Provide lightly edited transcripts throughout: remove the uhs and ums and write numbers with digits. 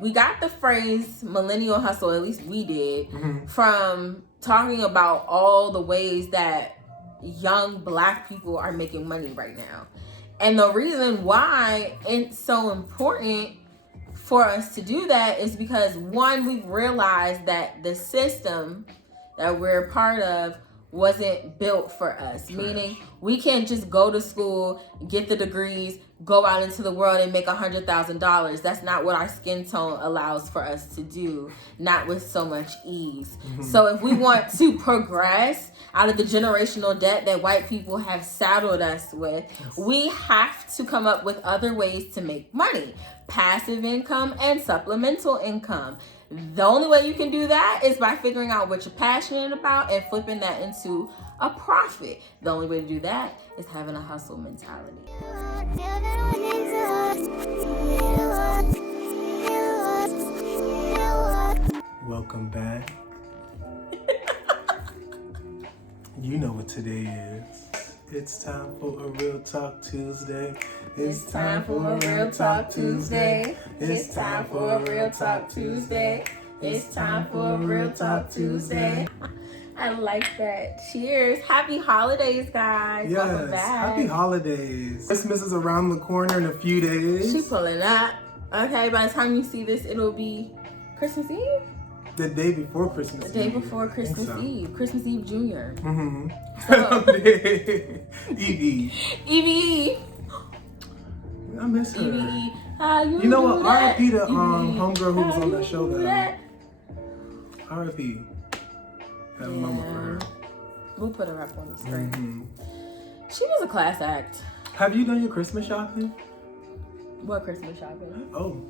We got the phrase Millennial Hustle, at least we did, from talking about all the ways that young Black people are making money right now. And the reason why it's so important for us to do that is because, one, we've realized that the system that we're part of wasn't built for us. Meaning we can't just go to school, get the degrees, go out into the world and make $100,000. That's not what our skin tone allows for us to do, not with so much ease. So if we want to progress out of the generational debt that white people have saddled us with, we have to come up with other ways to make money. Passive income and supplemental income. The only way you can do that is by figuring out what you're passionate about and flipping that into a profit. The only way to do that is having a hustle mentality. Welcome back. You know what today is. It's time for a Real Talk Tuesday. It's time for a Real Talk Tuesday. It's time for a Real Talk Tuesday. It's time for a Real Talk Tuesday. I like that. Cheers. Happy holidays, guys. Yes, welcome back. Happy holidays. Christmas is around the corner in a few days. She pulling up. Okay, by the time you see this, it'll be Christmas Eve? The day before Christmas The day Eve. before Christmas Eve. Christmas Eve Junior. So. Evie. Evie. I miss her. Evie. You know what? R.I.P. to homegirl who was on that show though. R.I.P. Have a moment for her. We'll put her up on the screen. She was a class act. Have you done your Christmas shopping? What Christmas shopping? Oh.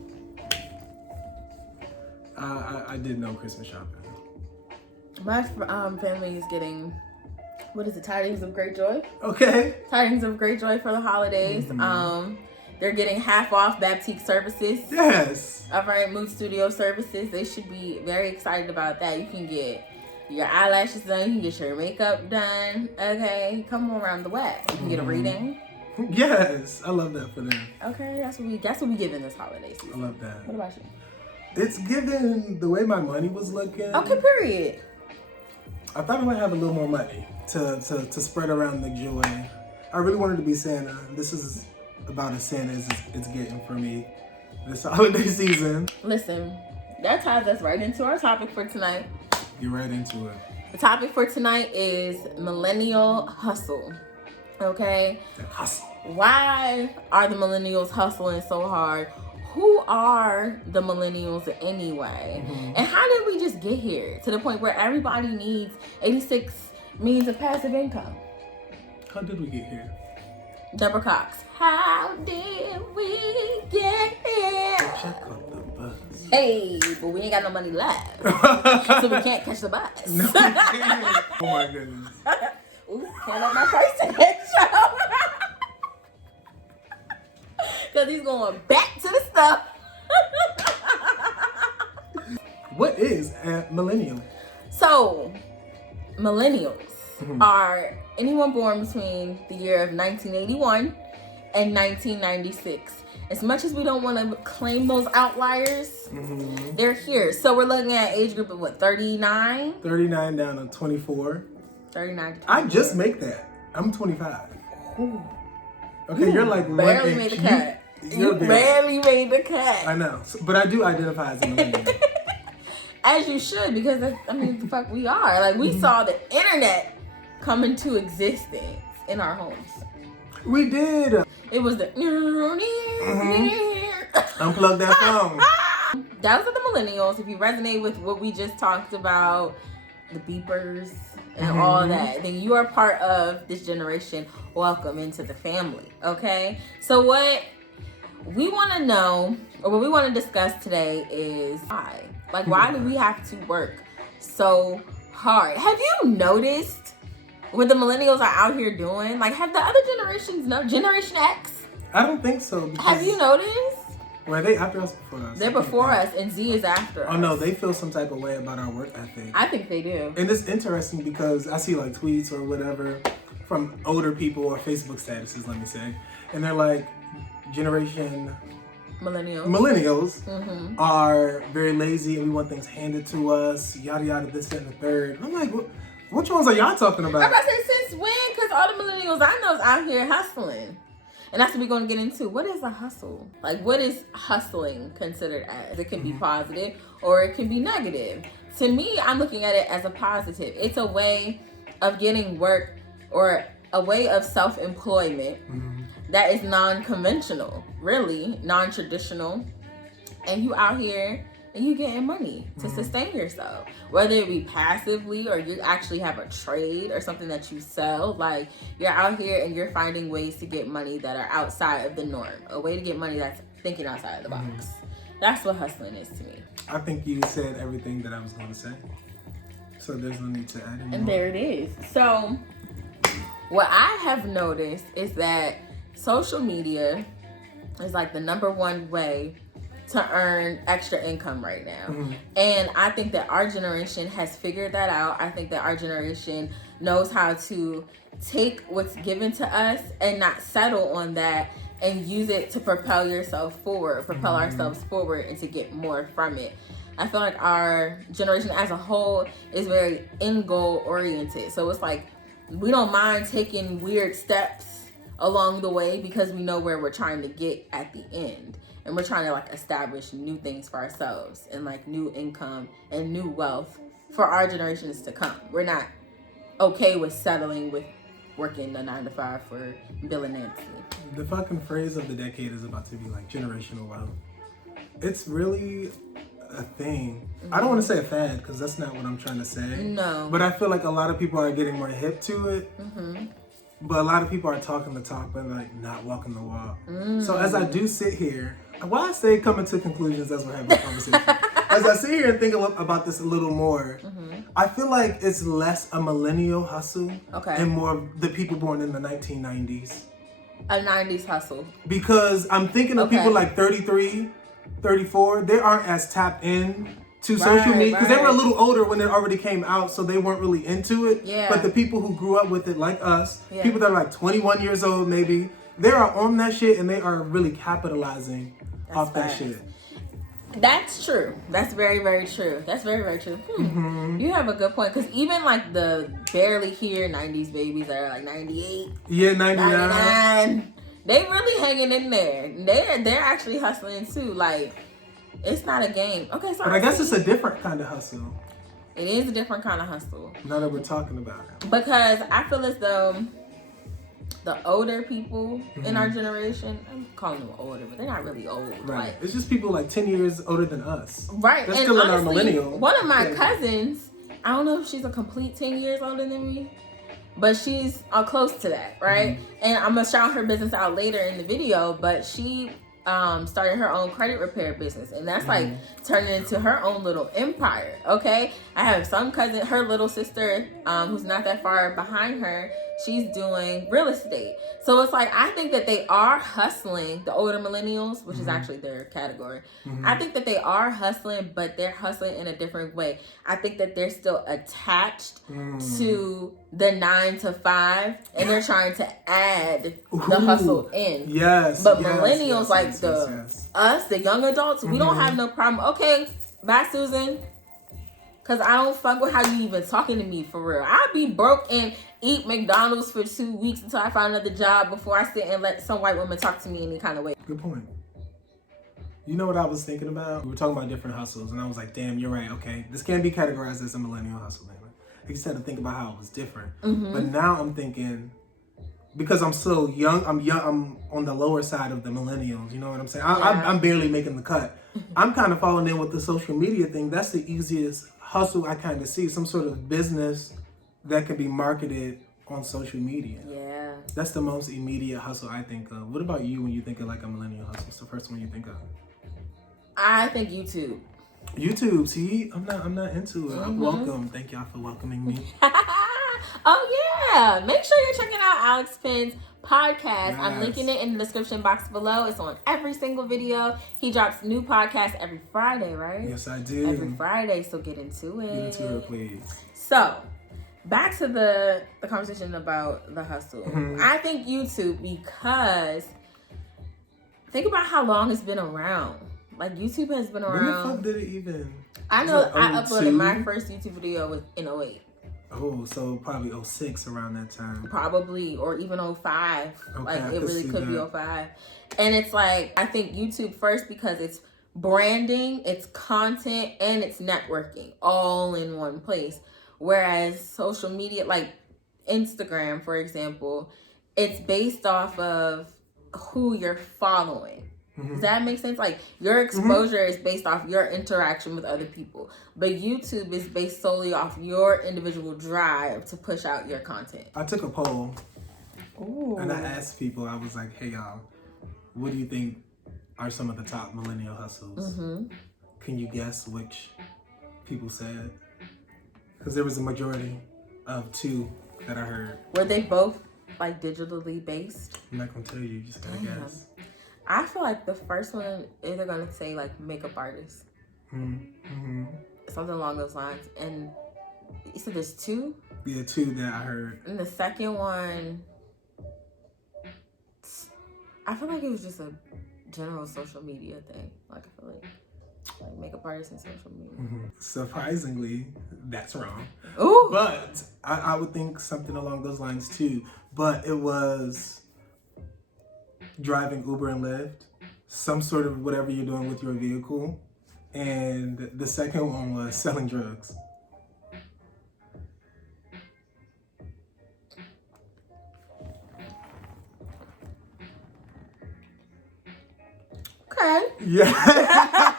I did know Christmas shopping. My family is getting, what is it, Tidings of Great Joy? Okay. Tidings of Great Joy for the holidays. They're getting half off Baptiste services. Yes. All right, Mood Studio services. They should be very excited about that. You can get your eyelashes done. You can get your makeup done. Okay, come around the way. You can get a reading. Yes, I love that for them. Okay, that's what we give in this holiday season. I love that. What about you? It's given the way my money was looking. Okay, period. I thought I might have a little more money to spread around the joy. I really wanted to be Santa. This is about as Santa as it's getting for me this holiday season. Listen, that ties us right into our topic for tonight. Get right into it. The topic for tonight is Millennial Hustle. Okay? Hustle. Why are the millennials hustling so hard? Who are the millennials anyway? And how did we just get here to the point where everybody needs 86 means of passive income? How did we get here? Deborah Cox. How did we get here? Check out the bus. Hey, but we ain't got no money left. So we can't catch the bus. No, we can't. Oh my goodness. Ooh, can't let my person show. Because he's going back to the stuff. What is a millennial? So, millennials are anyone born between the year of 1981 and 1996. As much as we don't want to claim those outliers, they're here. So we're looking at age group of what, 39? 39 down to 24. 39 to 24. I just make that. I'm 25. Ooh. Okay, you're like barely made the cut. You barely made the cut. I know, but I do identify as a millennial. As you should, because I mean, the fuck we are. Like, we saw the internet come into existence in our homes. We did. It was the Unplug that phone. Those are the millennials. If you resonate with what we just talked about, the beepers and all that, then you are part of this generation. Welcome into the family. Okay, so what we want to know, or what we want to discuss today, is why. Like, why do we have to work so hard? Have you noticed what the millennials are out here doing? Like, have the other generations Generation X? I don't think so. Have you noticed? Were they after us, before us? They're before us, and Z is after us. Oh no, they feel some type of way about our work ethic. I think they do. And it's interesting because I see like tweets or whatever from older people or Facebook statuses, let me say, and they're like, Generation millennials are very lazy and we want things handed to us, yada yada, this, that, and the third. And I'm like, which ones are y'all talking about? I'm about to say, since when? Because all the millennials I know is out here hustling. And that's what we're going to get into. What is a hustle? Like, what is hustling considered as? It can be positive or it can be negative. To me, I'm looking at it as a positive. It's a way of getting work or a way of self-employment that is non-conventional, really, non-traditional. And you out here and you getting money to sustain yourself, whether it be passively or you actually have a trade or something that you sell. Like, you're out here and you're finding ways to get money that are outside of the norm, a way to get money that's thinking outside of the box. That's what hustling is to me. I think you said everything that I was going to say, so there's no need to add anymore. And there it is. So what I have noticed is that social media is like the number one way to earn extra income right now. And I think that our generation has figured that out. I think that our generation knows how to take what's given to us and not settle on that and use it to propel yourself forward, propel ourselves forward and to get more from it. I feel like our generation as a whole is very end goal oriented. So it's like we don't mind taking weird steps along the way because we know where we're trying to get at the end. And we're trying to like establish new things for ourselves and like new income and new wealth for our generations to come. We're not okay with settling with working a 9-to-5 for Bill and Nancy. The fucking phrase of the decade is about to be like generational wealth. It's really a thing. I don't want to say a fad because that's not what I'm trying to say. No. But I feel like a lot of people are getting more hip to it. But a lot of people are talking the talk, but like not walking the walk. So as I do sit here, why I say coming to conclusions as we're having a conversation, as I sit here and think about this a little more, I feel like it's less a millennial hustle and more of the people born in the 1990s. A 90s hustle. Because I'm thinking of people like 33, 34, they aren't as tapped in to social media because they were a little older when it already came out, so they weren't really into it. But the people who grew up with it, like us, people that are like 21 years old maybe, they are on that shit and they are really capitalizing off that shit. That's true. That's very, very true. That's very, very true. You have a good point. Because even like the barely here 90s babies that are like 98. Yeah, 99. They really hanging in there. They're actually hustling too. Like, it's not a game. Okay, so but I guess it's a different kind of hustle. It is a different kind of hustle. Now that we're talking about it. Because I feel as though the older people in our generation, I'm calling them older, but they're not really old. Right. Like, it's just people like 10 years older than us. Right. They're and still honestly, in our millennial. One of my cousins, I don't know if she's a complete 10 years older than me, but she's close to that, right? And I'm going to shout her business out later in the video, but she started her own credit repair business, and that's like turning into her own little empire. Okay, I have some cousin, her little sister, who's not that far behind her, she's doing real estate. So it's like, I think that they are hustling, the older millennials, which is actually their category. I think that they are hustling, but they're hustling in a different way. I think that they're still attached to the 9-to-5, and they're trying to add the hustle in. Yes. But millennials, us, the young adults, we don't have no problem. Okay, bye, Susan. Because I don't fuck with how you even talking to me, for real. I'll be broke and eat McDonald's for 2 weeks until I find another job before I sit and let some white woman talk to me any kind of way. Good point. You know what I was thinking about? We were talking about different hustles, and I was like, damn, you're right. Okay, this can't be categorized as a millennial hustle, man. I just had to think about how it was different. But now I'm thinking, because I'm so young, I'm on the lower side of the millennials, you know what I'm saying? I'm barely making the cut. I'm kind of falling in with the social media thing. That's the easiest hustle I kind of see, some sort of business that can be marketed on social media. Yeah. That's the most immediate hustle I think of. What about you when you think of like a millennial hustle? What's the first one you think of? I think YouTube. YouTube, see? I'm not into it. I'm welcome. Thank y'all for welcoming me. Oh yeah. Make sure you're checking out Alex Penn's podcast. Nice. I'm linking it in the description box below. It's on every single video. He drops new podcasts every Friday, right? Yes, I do. Every Friday, so get into it. Get into it, please. So, back to the conversation about the hustle. I think YouTube, because think about how long it's been around. Like, YouTube has been around. When the fuck did it even? I know like I uploaded 02? my first YouTube video was in 08. Oh, so probably 06 around that time. Probably, or even 05. Okay, Like, I it really could be that. 05. And it's like, I think YouTube first because it's branding, it's content, and it's networking all in one place. Whereas social media, like Instagram, for example, it's based off of who you're following. Does that make sense? Like, your exposure is based off your interaction with other people. But YouTube is based solely off your individual drive to push out your content. I took a poll. Ooh. And I asked people, I was like, hey, y'all, what do you think are some of the top millennial hustles? Can you guess which people said? Because there was a majority of 2 that I heard. Were they both, like, digitally based? I'm not going to tell you, just gotta guess. I feel like the first one, they're going to say, like, makeup artist. Something along those lines. And you said there's 2? Yeah, 2 that I heard. And the second one, I feel like it was just a general social media thing. Like, I feel like makeup artists and social media. Surprisingly, that's wrong. Ooh. But I would think something along those lines too. But it was driving Uber and Lyft, some sort of whatever you're doing with your vehicle. And the second one was selling drugs. Okay. Yeah.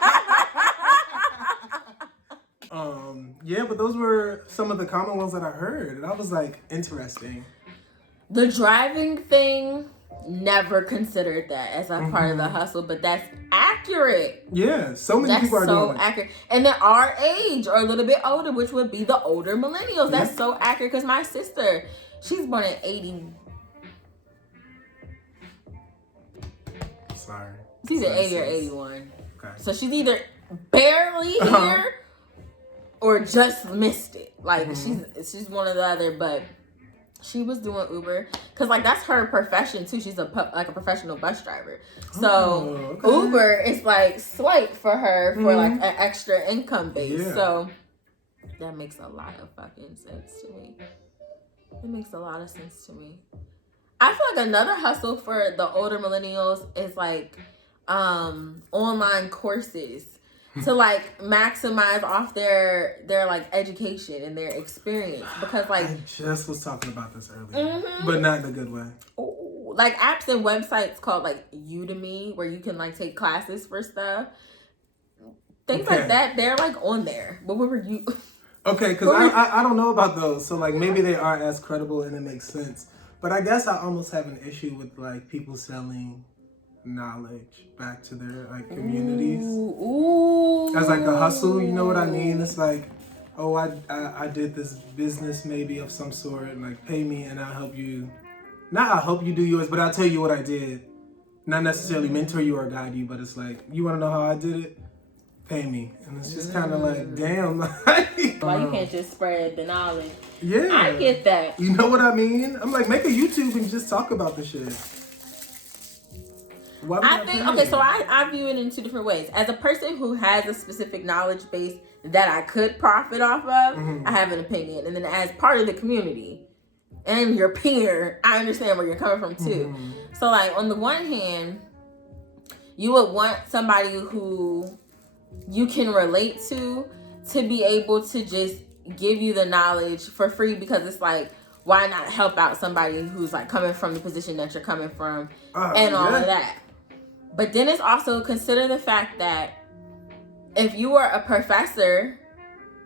Yeah, but those were some of the common ones that I heard. And I was like, interesting. The driving thing, never considered that as a part of the hustle, but that's accurate. Yeah, so many people are doing it. That's so accurate. And then our age or a little bit older, which would be the older millennials. That's so accurate because my sister, she's born in 80. Sorry. She's either 80 or 81. Okay. So she's either barely here or just missed it. Like, she's one or the other, but she was doing Uber because, like, that's her profession too. She's a professional bus driver. So Uber is like slight for her for like an extra income base. Yeah. So that makes a lot of fucking sense to me. It makes a lot of sense to me. I feel like another hustle for the older millennials is like online courses to like maximize off their like education and their experience, because like I just was talking about this earlier, but not in a good way. Like apps and websites called like Udemy where you can like take classes for stuff, things like that. They're like on there. But what were you? Okay, because I don't know about those, so like maybe they are as credible and it makes sense. But I guess I almost have an issue with like people selling knowledge back to their like communities as like a hustle. You know what I mean? It's like, oh, I did this business maybe of some sort, and like pay me and I'll help you. Not I'll help you do yours, but I'll tell you what I did. Not necessarily mentor you or guide you, but it's like, you want to know how I did it? Pay me. And it's just kind of like, damn. Like, why you can't just spread the knowledge? Yeah. I get that. You know what I mean? I'm like, make a YouTube and just talk about the shit. I think, okay, so I view it in 2 different ways. As a person who has a specific knowledge base that I could profit off of, I have an opinion. And then as part of the community and your peer, I understand where you're coming from too. So like on the one hand, you would want somebody who you can relate to be able to just give you the knowledge for free, because it's like, why not help out somebody who's like coming from the position that you're coming from and all of that. But then it's also consider the fact that if you are a professor,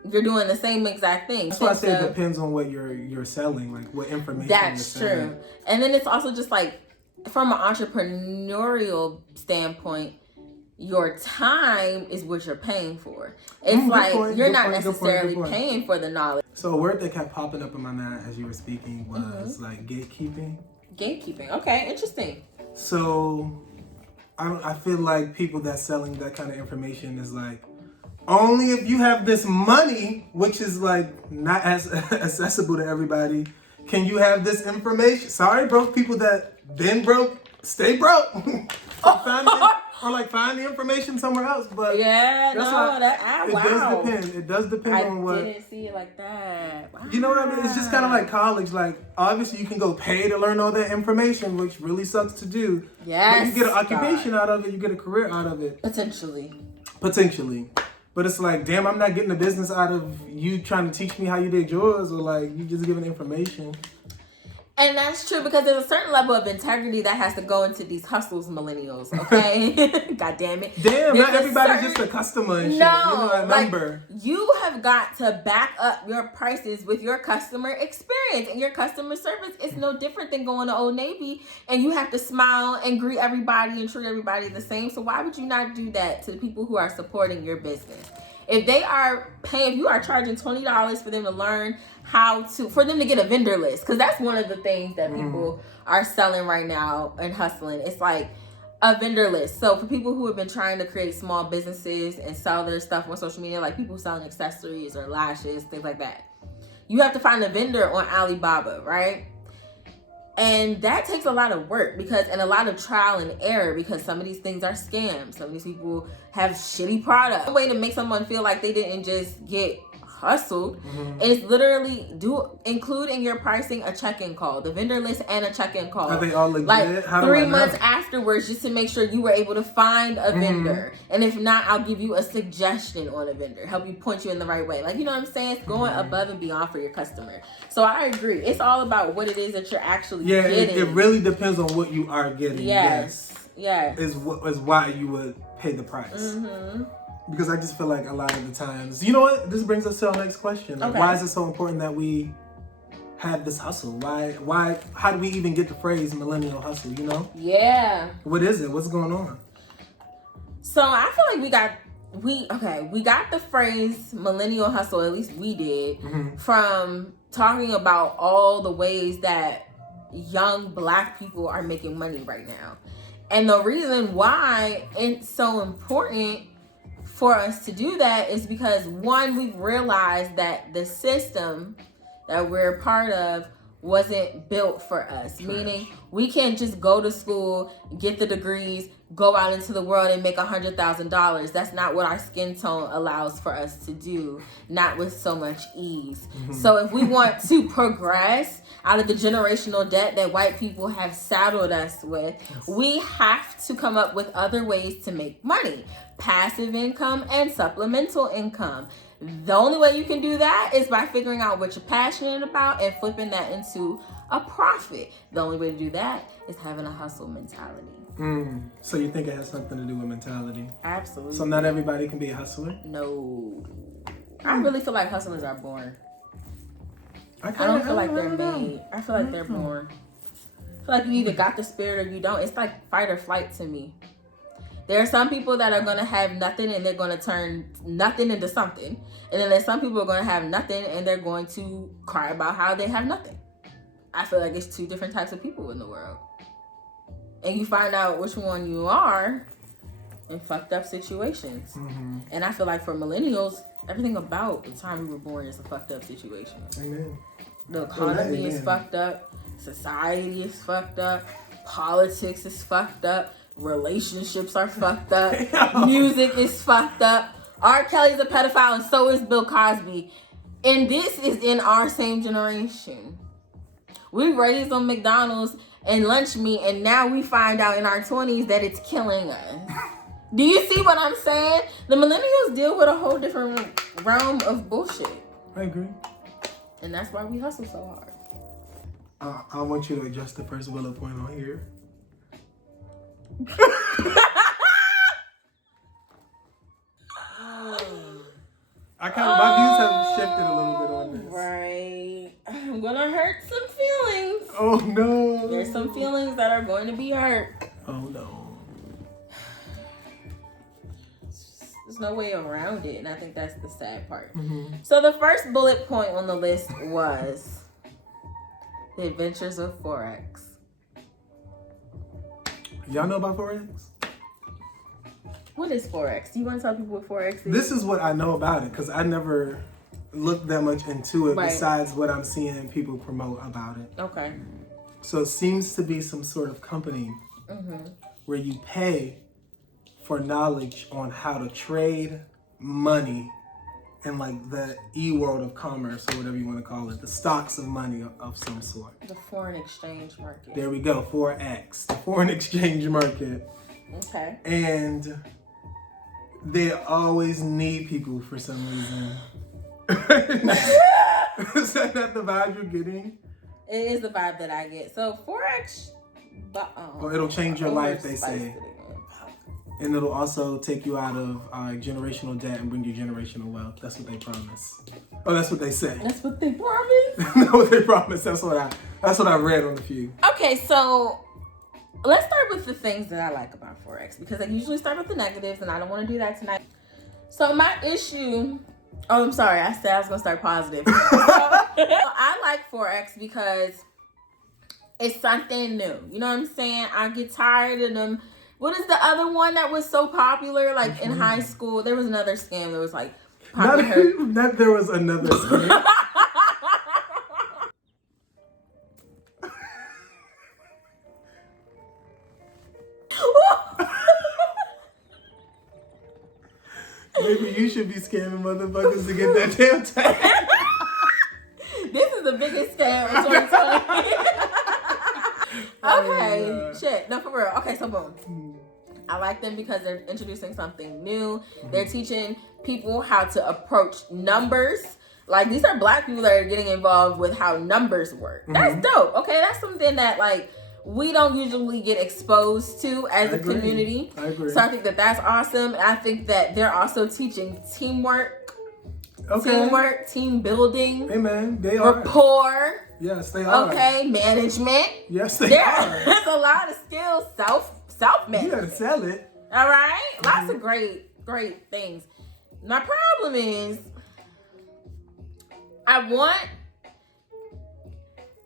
you're doing the same exact thing. That's why I say it depends on what you're selling, like what information that's you're selling. True. And then it's also just like from an entrepreneurial standpoint, your time is what you're paying for. It's like you're not necessarily paying for the knowledge. So a word that kept popping up in my mind as you were speaking was like gatekeeping. Gatekeeping. Okay, interesting. So I feel like people that's selling that kind of information is like, only if you have this money, which is like not as accessible to everybody, can you have this information. Sorry, broke people that been broke, stay broke. find the information somewhere else. But yeah, wow. Does depend. It does depend on what. I didn't see it like that. Wow. You know what I mean? It's just kind of like college. Like, obviously, you can go pay to learn all that information, which really sucks to do. Yes. But you get an occupation out of it. You get a career out of it. Potentially. But it's like, damn, I'm not getting the business out of you trying to teach me how you did yours, or like you just giving information. And that's true because there's a certain level of integrity that has to go into these hustles, millennials. Okay, God damn it. Damn, not everybody's just a customer and shit. No, a number. You have got to back up your prices with your customer experience, and your customer service is no different than going to Old Navy, and you have to smile and greet everybody and treat everybody the same. So why would you not do that to the people who are supporting your business? If they are paying, if you are charging $20 for them to learn for them to get a vendor list, because that's one of the things that people are selling right now and hustling. It's like a vendor list. So for people who have been trying to create small businesses and sell their stuff on social media, like people selling accessories or lashes, things like that, you have to find a vendor on Alibaba, right? And that takes a lot of work and a lot of trial and error, because some of these things are scams. Some of these people have shitty products. A way to make someone feel like they didn't just get hustled is literally include in your pricing a check-in call, the vendor list and a check-in call. Are they all legit? Like How 3 months afterwards, just to make sure you were able to find a vendor. And if not, I'll give you a suggestion on a vendor, help you point you in the right way. Like, you know what I'm saying? It's going above and beyond for your customer. So I agree. It's all about what it is that you're actually getting. It really depends on what you are getting. Yes. Is why you would pay the price. Because I just feel like a lot of the times, you know what? This brings us to our next question. Like, why is it so important that we have this hustle? Why? How do we even get the phrase millennial hustle? You know? Yeah. What is it? What's going on? So I feel like we got the phrase millennial hustle. At least we did from talking about all the ways that young Black people are making money right now, and the reason why it's so important for us to do that is because, one, we've realized that the system that we're a part of wasn't built for us. Meaning we can't just go to school, get the degrees, go out into the world and make $100,000. That's not what our skin tone allows for us to do, not with so much ease. So if we want to progress out of the generational debt that white people have saddled us with, we have to come up with other ways to make money. Passive income and supplemental income. The only way you can do that is by figuring out what you're passionate about and flipping that into a profit. The only way to do that is having a hustle mentality. So you think it has something to do with mentality? Absolutely. So not everybody can be a hustler? No. I really feel like hustlers are born. I don't feel like they're made. I feel like they're born. I feel like you either got the spirit or you don't. It's like fight or flight to me. There are some people that are going to have nothing and they're going to turn nothing into something. And then there's some people who are going to have nothing and they're going to cry about how they have nothing. I feel like it's two different types of people in the world. And you find out which one you are in fucked up situations. And I feel like for millennials, everything about the time we were born is a fucked up situation. Amen. The economy is fucked up. Society is fucked up. Politics is fucked up. Relationships are fucked up. Music is fucked up. R. Kelly's a pedophile and so is Bill Cosby. And this is in our same generation. We raised on McDonald's and lunch meat, and now we find out in our 20s that it's killing us. Do you see what I'm saying? The millennials deal with a whole different realm of bullshit. I agree. And that's why we hustle so hard. I want you to adjust the first bullet point on here. My views have shifted a little bit on this. Right. I'm gonna hurt some feelings. Oh no. There's some feelings that are going to be hurt. Oh no. There's no way around it, and I think that's the sad part. So the first bullet point on the list was the adventures of Forex. Y'all know about Forex? What is Forex? Do you want to tell people what Forex is? This is what I know about it, because I never looked that much into it besides what I'm seeing people promote about it. Okay. So it seems to be some sort of company where you pay for knowledge on how to trade money in like the e-world of commerce or whatever you want to call it, the stocks of money of some sort. The foreign exchange market. There we go, Forex, the foreign exchange market. Okay. And they always need people for some reason. Is that not the vibe you're getting? It is the vibe that I get. So Forex, or it'll change your life, they say. And it'll also take you out of generational debt and bring you generational wealth. That's what they promise. Oh, that's what they say. That's what they promise? No, what they promise. That's what I read on the few. Okay, so let's start with the things that I like about Forex, because I usually start with the negatives, and I don't want to do that tonight. So my issue... Oh, I'm sorry. I said I was going to start positive. So I like Forex because it's something new. You know what I'm saying? I get tired of them. What is the other one that was so popular? Like in high school, there was another scam that was like popular. Not there was another scam. Maybe you should be scamming motherfuckers to get that damn tag. This is the biggest scam in 2020. Okay, shit. No, for real. Okay, so boom. I like them because they're introducing something new. They're teaching people how to approach numbers. Like, these are Black people that are getting involved with how numbers work. That's dope. Okay, that's something that, like, we don't usually get exposed to as a community. I agree. So I think that that's awesome. I think that they're also teaching teamwork. Okay. Teamwork, team building. Hey, man, they are. Rapport. Yes, they are. Okay, management. Yes, they are. There's a lot of skills, self-management. You gotta sell it. All right? Lots of great things. My problem is,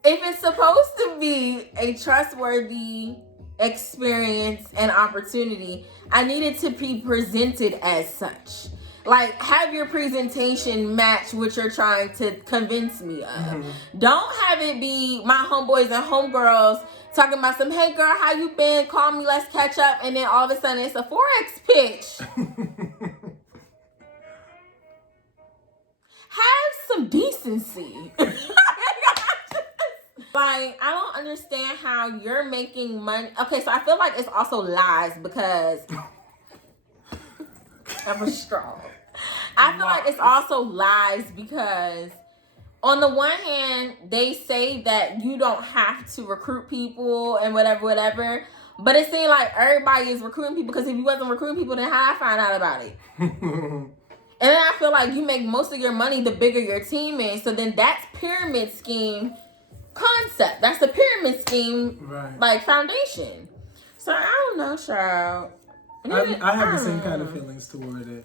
if it's supposed to be a trustworthy experience and opportunity, I need it to be presented as such. Like, have your presentation match what you're trying to convince me of. Don't have it be my homeboys and homegirls talking about some, hey girl, how you been? Call me, let's catch up. And then all of a sudden it's a Forex pitch. Have some decency. Like, I don't understand how you're making money. Okay, so I feel like it's also lies because I'm a strong. I feel like it's also lies because on the one hand, they say that you don't have to recruit people and whatever. But it seems like everybody is recruiting people, because if you wasn't recruiting people, then how I find out about it? And then I feel like you make most of your money the bigger your team is. So then that's pyramid scheme concept. That's the pyramid scheme, like, foundation. So I don't know, child. I have the same kind of feelings toward it.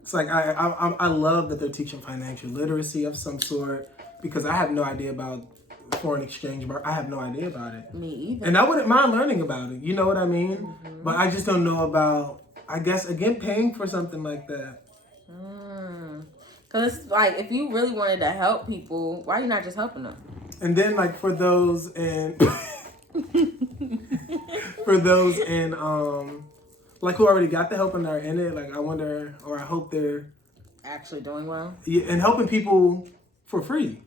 It's like I love that they're teaching financial literacy of some sort, because I have no idea about foreign exchange. I have no idea about it. Me either. And I wouldn't mind learning about it. You know what I mean? But I just don't know about, I guess, again, paying for something like that. Because, like, if you really wanted to help people, why are you not just helping them? And then, like, for those in like, who already got the help and are in it, like, I wonder, or I hope they're actually doing well. Yeah, and helping people for free.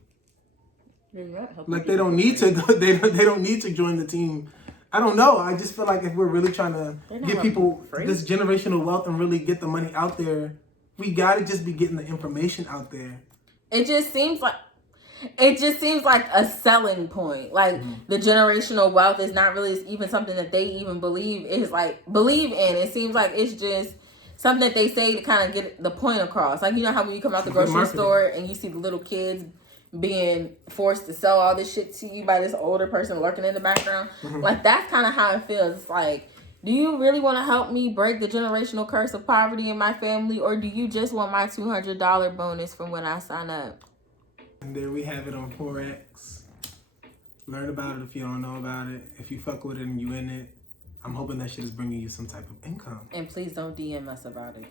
Yeah, like, they don't need to they don't need to join the team. I don't know. I just feel like if we're really trying to get people this generational wealth and really get the money out there, we gotta just be getting the information out there. It just seems like a selling point. Like, the generational wealth is not really even something that they even believe in. It seems like it's just something that they say to kind of get the point across. Like, you know how when you come out the grocery store and you see the little kids being forced to sell all this shit to you by this older person lurking in the background? Like, that's kind of how it feels. It's like, do you really want to help me break the generational curse of poverty in my family, or do you just want my $200 bonus from when I sign up? And there we have it on Forex. Learn about it if you don't know about it. If you fuck with it and you in it, I'm hoping that shit is bringing you some type of income. And please don't DM us about it.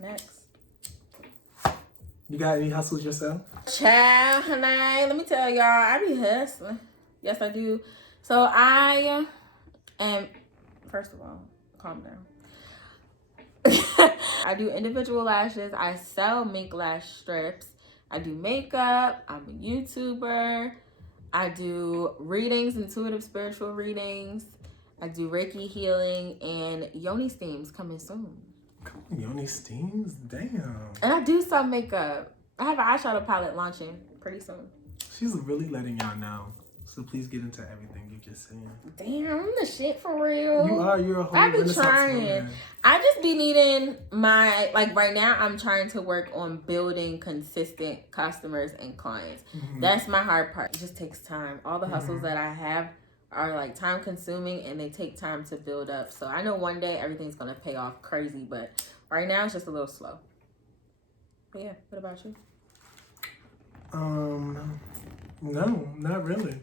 Next. You got any hustles yourself? Child, honey, let me tell y'all, I be hustling. Yes, I do. So I am, first of all, calm down. I do individual lashes. I sell mink lash strips. I do makeup. I'm a YouTuber. I do readings, intuitive spiritual readings. I do Reiki healing and yoni steams coming soon. Yoni steams? Damn. And I do some makeup. I have an eyeshadow palette launching pretty soon. She's really letting y'all know. So please get into everything you just said. Damn, I'm the shit for real. You are. You're a whole I be Renaissance trying. woman. I just be needing my, like right now I'm trying to work on building consistent customers and clients. Mm-hmm. That's my hard part. It just takes time. All the hustles that I have are like time consuming and they take time to build up. So I know one day everything's going to pay off crazy, but right now it's just a little slow. But yeah, what about you? No, not really.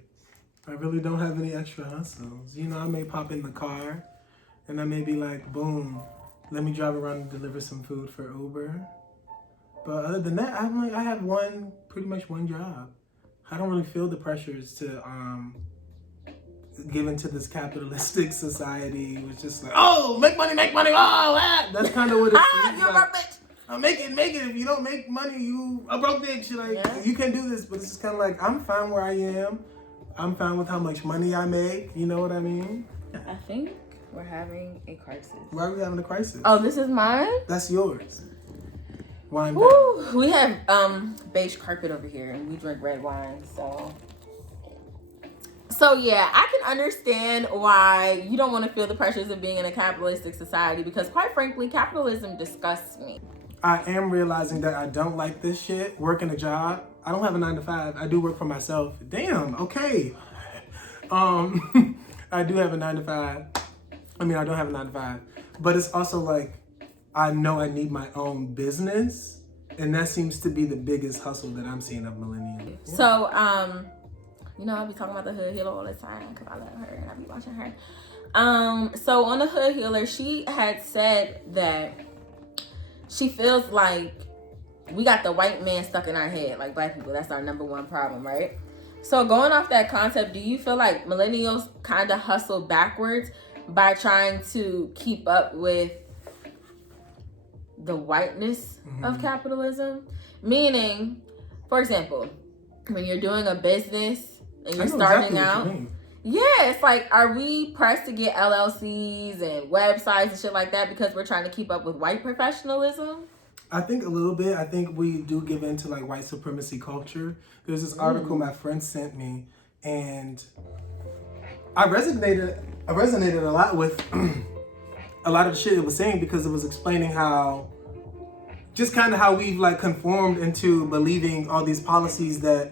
I really don't have any extra hustles. You know, I may pop in the car and I may be like, boom, let me drive around and deliver some food for Uber. But other than that, I'm like, I have pretty much one job. I don't really feel the pressures to give into this capitalistic society. It's just like, oh, make money, oh, ah. That's kind of what it seems You're like. a bitch. Make it. If you don't make money, you a broke bitch. Like, you can't do this. But it's just kind of like, I'm fine where I am. I'm fine with how much money I make. You know what I mean? I think we're having a crisis. Why are we having a crisis? Oh, this is mine? That's yours. Wine. Woo, we have beige carpet over here and we drink red wine, so yeah, I can understand why you don't want to feel the pressures of being in a capitalistic society because quite frankly, capitalism disgusts me. I am realizing that I don't like this shit, working a job. I don't have a 9-to-5. I do work for myself. Damn, okay. I do have a 9-to-5. I mean, I don't have a 9-to-5. But it's also like, I know I need my own business. And that seems to be the biggest hustle that I'm seeing of millennials. So, you know, I'll be talking about the Hood Healer all the time because I love her and I be watching her. So on the Hood Healer, she had said that she feels like we got the white man stuck in our head, like black people. That's our number one problem, right? So going off that concept, do you feel like millennials kind of hustle backwards by trying to keep up with the whiteness of capitalism? Meaning, for example, when you're doing a business and you're starting out, yeah, it's like, are we pressed to get LLCs and websites and shit like that because we're trying to keep up with white professionalism? I think a little bit. I think we do give in to like white supremacy culture. There's this article my friend sent me, and I resonated a lot with a lot of the shit it was saying because it was explaining how, just kind of how we've like conformed into believing all these policies that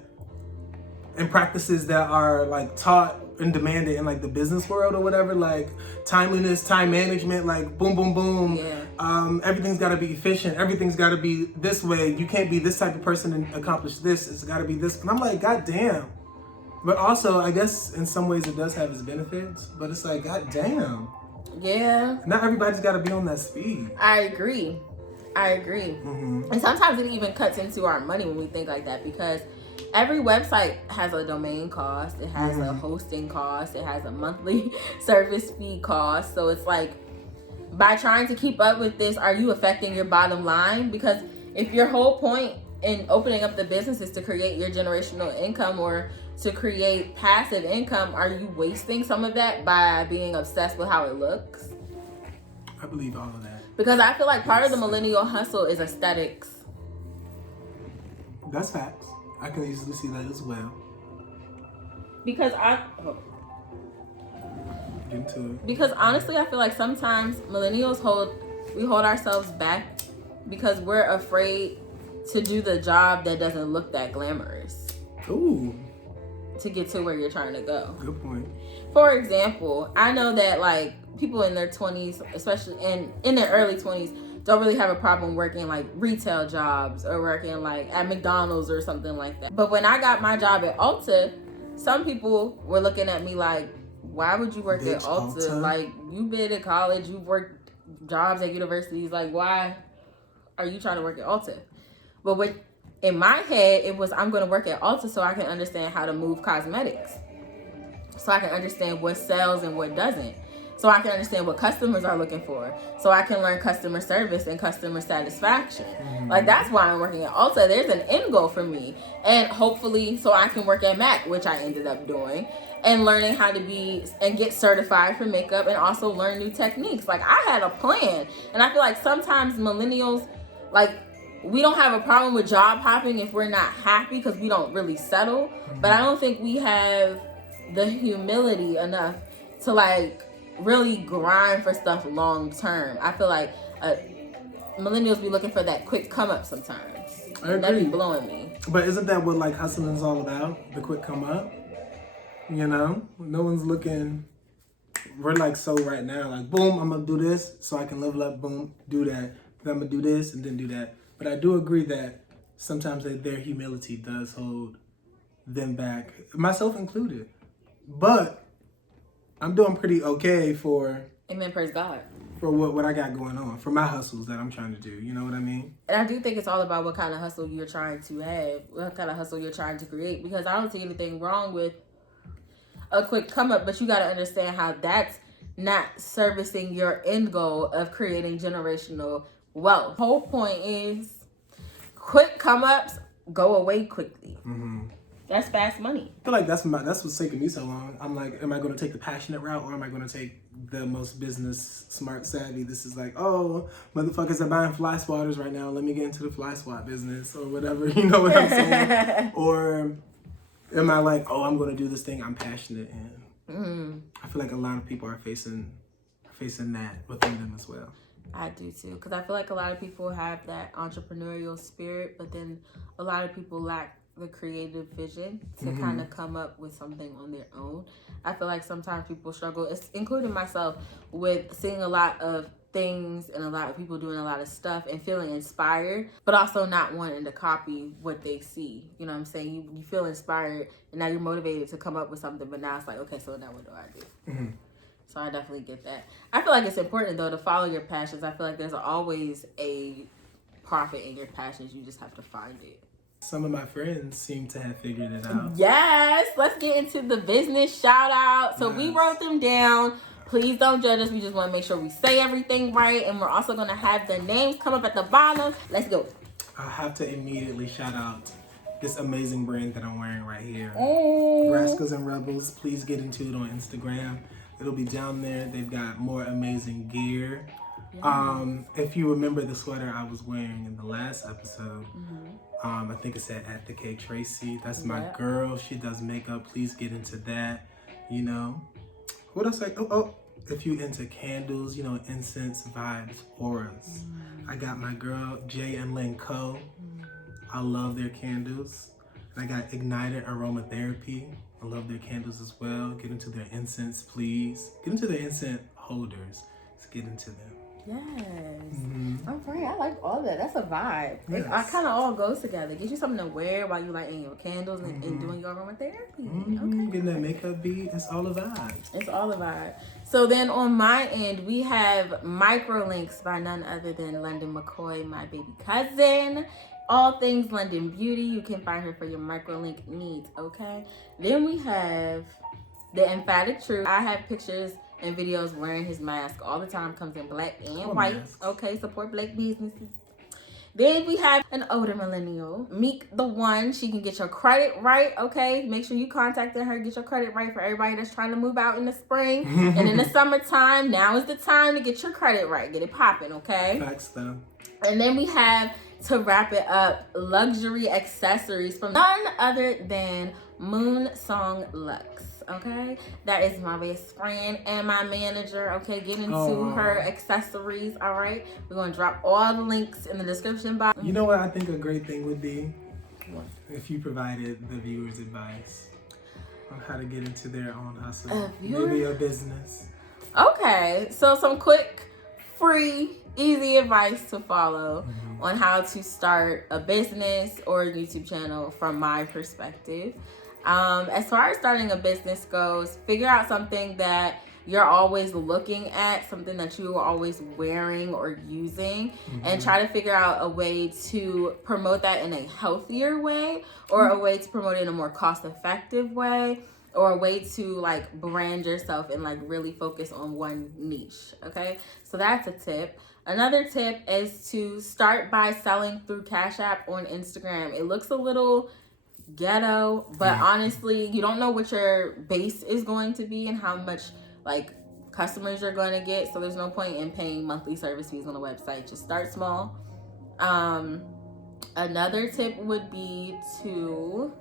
and practices that are like taught and demanded in like the business world or whatever, like timeliness, time management, like boom, boom, boom. Yeah. Everything's got to be efficient. Everything's got to be this way. You can't be this type of person and accomplish this. It's got to be this. And I'm like, God damn. But also, I guess in some ways it does have its benefits. But it's like, God damn. Yeah. Not everybody's got to be on that speed. I agree. And sometimes it even cuts into our money when we think like that because every website has a domain cost. It has a hosting cost. It has a monthly service fee cost. So it's like, by trying to keep up with this, are you affecting your bottom line? Because if your whole point in opening up the business is to create your generational income or to create passive income, are you wasting some of that by being obsessed with how it looks? I believe all of that. Because I feel like part of the millennial hustle is aesthetics. That's facts. I can easily see that as well. Because honestly, I feel like sometimes millennials hold ourselves back because we're afraid to do the job that doesn't look that glamorous. Ooh. To get to where you're trying to go. Good point. For example, I know that like people in their 20s, especially in their early 20s, don't really have a problem working like retail jobs or working like at McDonald's or something like that. But when I got my job at Ulta, some people were looking at me like, why would you work at Ulta? Like, you've been in college, you've worked jobs at universities, like why are you trying to work at Ulta? But in my head, it was, I'm going to work at Ulta so I can understand how to move cosmetics. so I can understand what sells and what doesn't. So I can understand what customers are looking for. So I can learn customer service and customer satisfaction. Like, that's why I'm working at Ulta. There's an end goal for me. And hopefully, so I can work at MAC, which I ended up doing, and learning how to be and get certified for makeup and also learn new techniques. Like, I had a plan. And I feel like sometimes millennials, like, we don't have a problem with job hopping if we're not happy because we don't really settle. But I don't think we have the humility enough to, like, really grind for stuff long term. I feel like millennials be looking for that quick come up sometimes. I agree. That be blowing me. But isn't that what like hustling is all about? The quick come up? You know? No one's looking. We're like so right now, like boom, I'm gonna do this so I can level up, boom, do that. Then I'm gonna do this and then do that. But I do agree that sometimes their humility does hold them back, myself included. But I'm doing pretty okay for... Amen, praise God. For what I got going on, for my hustles that I'm trying to do. You know what I mean? And I do think it's all about what kind of hustle you're trying to have, what kind of hustle you're trying to create. Because I don't see anything wrong with a quick come up, but you got to understand how that's not servicing your end goal of creating generational wealth. The whole point is quick come ups go away quickly. That's fast money. I feel like that's what's taking me so long. I'm like, am I going to take the passionate route or am I going to take the most business smart savvy? This is like, oh, motherfuckers are buying fly swatters right now. Let me get into the fly swat business or whatever. You know what I'm saying? Or am I like, oh, I'm going to do this thing I'm passionate in? I feel like a lot of people are facing that within them as well. I do too, because I feel like a lot of people have that entrepreneurial spirit, but then a lot of people lack the creative vision to kind of come up with something on their own. I feel like sometimes people struggle, including myself, with seeing a lot of things and a lot of people doing a lot of stuff and feeling inspired, but also not wanting to copy what they see. You know what I'm saying? You feel inspired and now you're motivated to come up with something, but now it's like, okay, so now what do I do? So I definitely get that. I feel like it's important though to follow your passions. I feel like there's always a profit in your passions. You just have to find it. Some of my friends seem to have figured it out. Yes, let's get into the business shout out. So we wrote them down. Please don't judge us. We just want to make sure we say everything right. And we're also going to have the names come up at the bottom. Let's go. I have to immediately shout out this amazing brand that I'm wearing right here. Oh. Rascals and Rebels. Please get into it on Instagram. It'll be down there. They've got more amazing gear. Yes. If you remember the sweater I was wearing in the last episode, I think it said at the K Tracy. That's my girl. She does makeup. Please get into that. You know, what else? If you into candles, you know, incense, vibes, auras. I got my girl Jay and Lynn Co. I love their candles. And I got Ignited Aromatherapy. I love their candles as well. Get into their incense, please. Get into their incense holders. Let's get into them. Yes. All right. I like all that. That's a vibe. Yes. It kind of all goes together. Get you something to wear while you lighting your candles and doing your aromatherapy. Okay. Getting that makeup beat. It's all a vibe. It's all a vibe. So then on my end, we have microlinks by none other than London McCoy, my baby cousin. All things London Beauty. You can find her for your microlink needs. Okay. Then we have the Emphatic Truth. I have pictures and videos wearing his mask all the time. Comes in black and white. Okay, support black businesses. Then we have an older millennial, Meek the One. She can get your credit right. Okay, make sure you contacted her. Get your credit right for everybody that's trying to move out in the spring and in the summertime. Now is the time to get your credit right. Get it popping. Okay. Facts though. And then we have, to wrap it up, luxury accessories from none other than Moon Song Luxe. Okay, that is my best friend and my manager. Okay, get into her accessories. All right, we're gonna drop all the links in the description box. You know what I think a great thing would be? What? If you provided the viewers advice on how to get into their own hustle, maybe a business. Okay, so some quick, free, easy advice to follow on how to start a business or a YouTube channel from my perspective. As far as starting a business goes, figure out something that you're always looking at, something that you are always wearing or using, and try to figure out a way to promote that in a healthier way or a way to promote it in a more cost-effective way. or a way to like brand yourself and like really focus on one niche. Okay, so that's a tip. Another tip is to start by selling through Cash App on Instagram. It looks a little ghetto, but honestly, you don't know what your base is going to be and how much like customers you're going to get, so there's no point in paying monthly service fees on a website. Just start small. Another tip would be to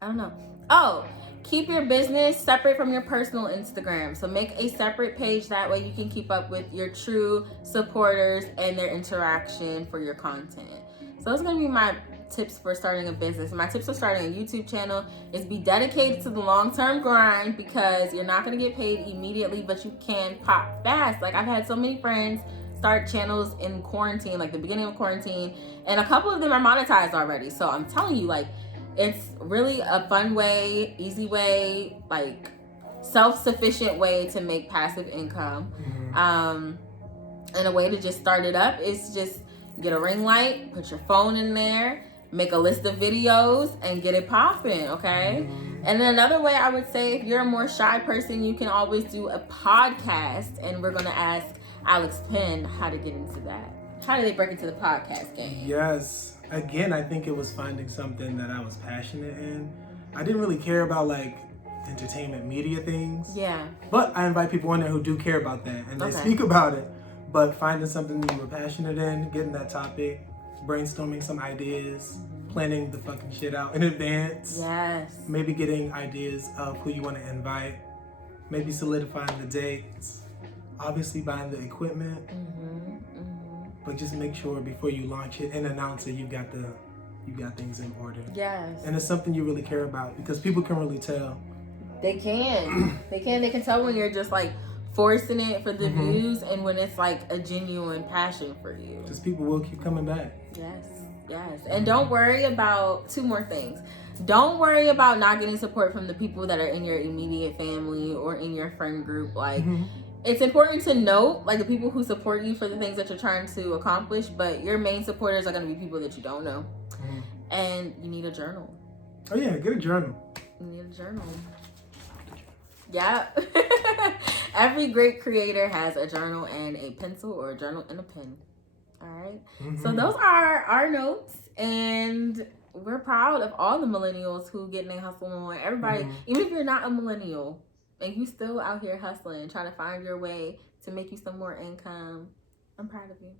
I don't know. Oh, keep your business separate from your personal Instagram. So make a separate page, that way you can keep up with your true supporters and their interaction for your content. So those are going to be my tips for starting a business. My tips for starting a YouTube channel is be dedicated to the long-term grind, because you're not going to get paid immediately, but you can pop fast. Like, I've had so many friends start channels in quarantine, like the beginning of quarantine, and a couple of them are monetized already. So I'm telling you, like, it's really a fun way, easy way, like self-sufficient way to make passive income. And a way to just start it up is just get a ring light, put your phone in there, make a list of videos, and get it popping, okay? And then another way I would say, if you're a more shy person, you can always do a podcast. And we're going to ask Alex Penn how to get into that. How do they break into the podcast game? Yes. Again, I think it was finding something that I was passionate in. I didn't really care about like entertainment media things. Yeah. But I invite people on there who do care about that, and they speak about it. But finding something that you were passionate in, getting that topic, brainstorming some ideas, planning the fucking shit out in advance. Yes. Maybe getting ideas of who you want to invite. Maybe solidifying the dates. Obviously buying the equipment. But just make sure before you launch it and announce it, you got things in order. Yes. And it's something you really care about, because people can really tell. They can. They can tell when you're just like forcing it for the views, and when it's like a genuine passion for you. Just people will keep coming back. Yes. And don't worry about two more things. Don't worry about not getting support from the people that are in your immediate family or in your friend group. Like, it's important to note, like, the people who support you for the things that you're trying to accomplish, but your main supporters are going to be people that you don't know. And you need a journal. Oh yeah, get a journal. You need a journal. Yeah. Every great creator has a journal and a pencil, or a journal and a pen. All right. So those are our notes, and we're proud of all the millennials who get their hustle on. Everybody, even if you're not a millennial and you still out here hustling, trying to find your way to make you some more income, I'm proud of you.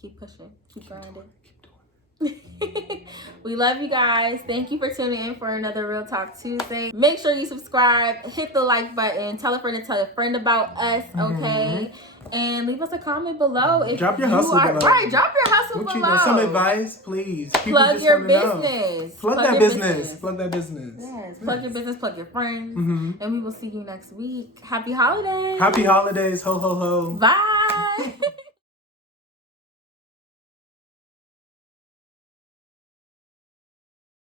Keep pushing. Keep grinding. We love you guys. Thank you for tuning in for another Real Talk Tuesday. Make sure you subscribe, hit the like button, tell a friend to tell a friend about us, okay? And leave us a comment below if drop your hustle below. Right, drop your hustle below. Some advice, please. People plug just your wanna business. Know. Plug that business. Plug that business. Yes, plug your business, plug your friends. And we will see you next week. Happy holidays. Happy holidays. Ho, ho, ho. Bye.